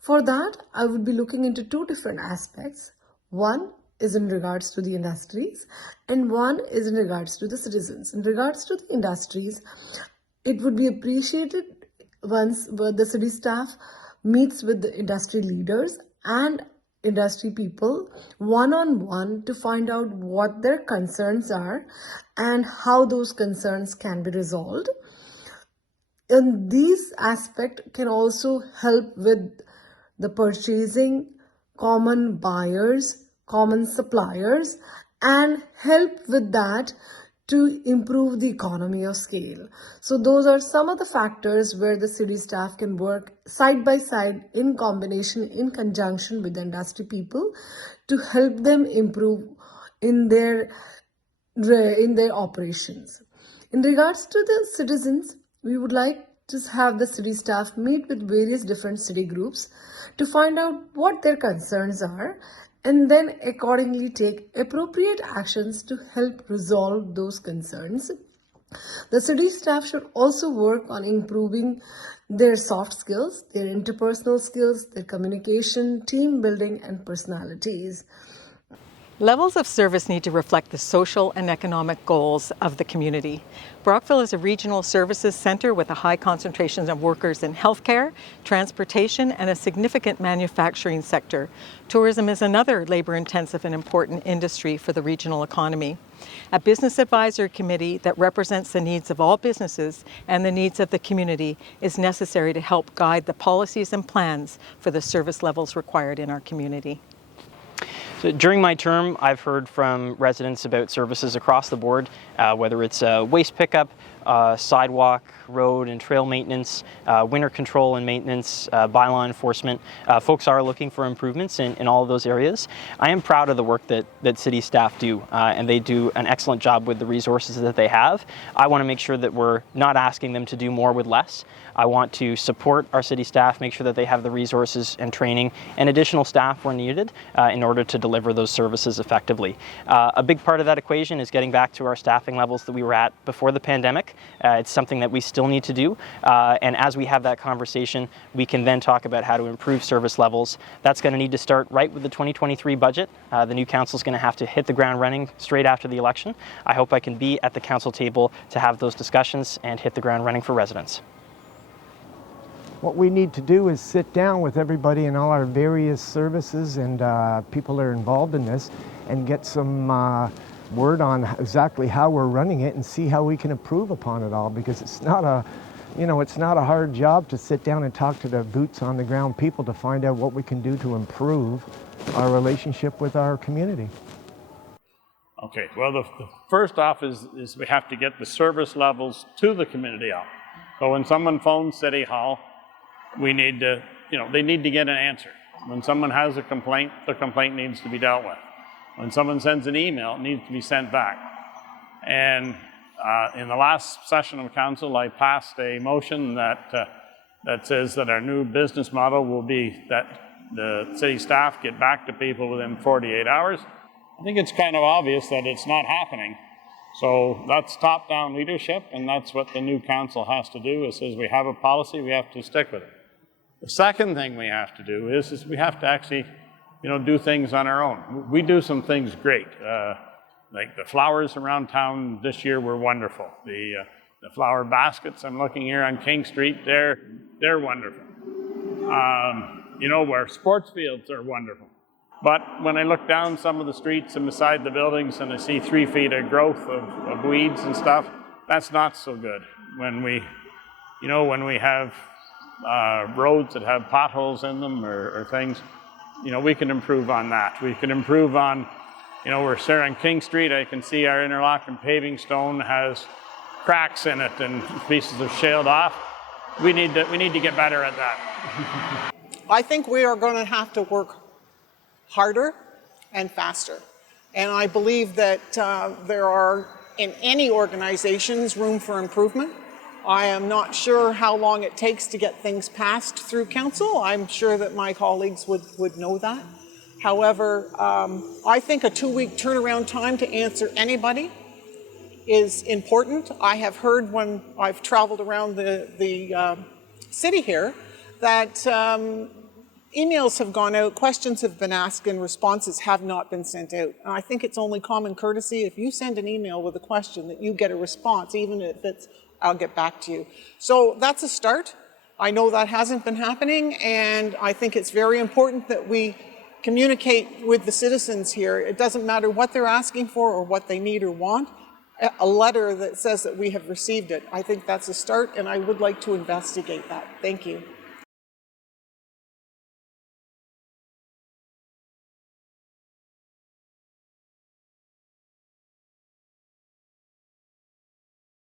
For that, I would be looking into two different aspects. One is in regards to the industries and one is in regards to the citizens. In regards to the industries, it would be appreciated once the city staff meets with the industry leaders and industry people one-on-one to find out what their concerns are and how those concerns can be resolved. And these aspects can also help with the purchasing, common buyers, common suppliers, and help with that to improve the economy of scale. So those are some of the factors where the city staff can work side by side in combination, in conjunction with the industry people to help them improve in their operations. In regards to the citizens, we would like to have the city staff meet with various different city groups to find out what their concerns are and then accordingly take appropriate actions to help resolve those concerns. The city staff should also work on improving their soft skills, their interpersonal skills, their communication, team building, and personalities. Levels of service need to reflect the social and economic goals of the community. Brockville is a regional services centre with a high concentration of workers in healthcare, transportation, and a significant manufacturing sector. Tourism is another labour-intensive and important industry for the regional economy. A business advisory committee that represents the needs of all businesses and the needs of the community is necessary to help guide the policies and plans for the service levels required in our community. So during my term, I've heard from residents about services across the board, whether it's waste pickup, sidewalk, road and trail maintenance, winter control and maintenance, bylaw enforcement. Folks are looking for improvements in all of those areas. I am proud of the work that city staff do, and they do an excellent job with the resources that they have. I want to make sure that we're not asking them to do more with less. I want to support our city staff, make sure that they have the resources and training and additional staff where needed in order to deliver those services effectively. A big part of that equation is getting back to our staffing levels that we were at before the pandemic. It's something that we still need to do, and as we have that conversation, we can then talk about how to improve service levels. That's going to need to start right with the 2023 budget. The new council is going to have to hit the ground running straight after the election. I hope I can be at the council table to have those discussions and hit the ground running for residents. What we need to do is sit down with everybody in all our various services and people that are involved in this and get some word on exactly how we're running it and see how we can improve upon it all, because it's not a hard job to sit down and talk to the boots on the ground people to find out what we can do to improve our relationship with our community. Okay, well, the first off is we have to get the service levels to the community up. So when someone phones City Hall, we need to, they need to get an answer. When someone has a complaint, the complaint needs to be dealt with. When someone sends an email, it needs to be sent back. And in the last session of council, I passed a motion that says that our new business model will be that the city staff get back to people within 48 hours. I think it's kind of obvious that it's not happening. So that's top-down leadership, and that's what the new council has to do. It says we have a policy, we have to stick with it. The second thing we have to do is we have to actually, do things on our own. We do some things great. Like the flowers around town this year were wonderful. The flower baskets I'm looking here on King Street, they're wonderful. Where sports fields are wonderful. But when I look down some of the streets and beside the buildings and I see 3 feet of growth of weeds and stuff, that's not so good. When we have roads that have potholes in them or things, we can improve on that. We can improve on, we're here on King Street, I can see our interlocking paving stone has cracks in it and pieces have shaled off. We need to get better at that. I think we are going to have to work harder and faster. And I believe that there are, in any organizations, room for improvement. I am not sure how long it takes to get things passed through council. I'm sure that my colleagues would know that. However, I think a 2-week turnaround time to answer anybody is important. I have heard when I've traveled around the city here that emails have gone out, questions have been asked, and responses have not been sent out. And I think it's only common courtesy if you send an email with a question that you get a response, even if it's, I'll get back to you. So that's a start. I know that hasn't been happening, and I think it's very important that we communicate with the citizens here. It doesn't matter what they're asking for or what they need or want. A letter that says that we have received it. I think that's a start, and I would like to investigate that. Thank you.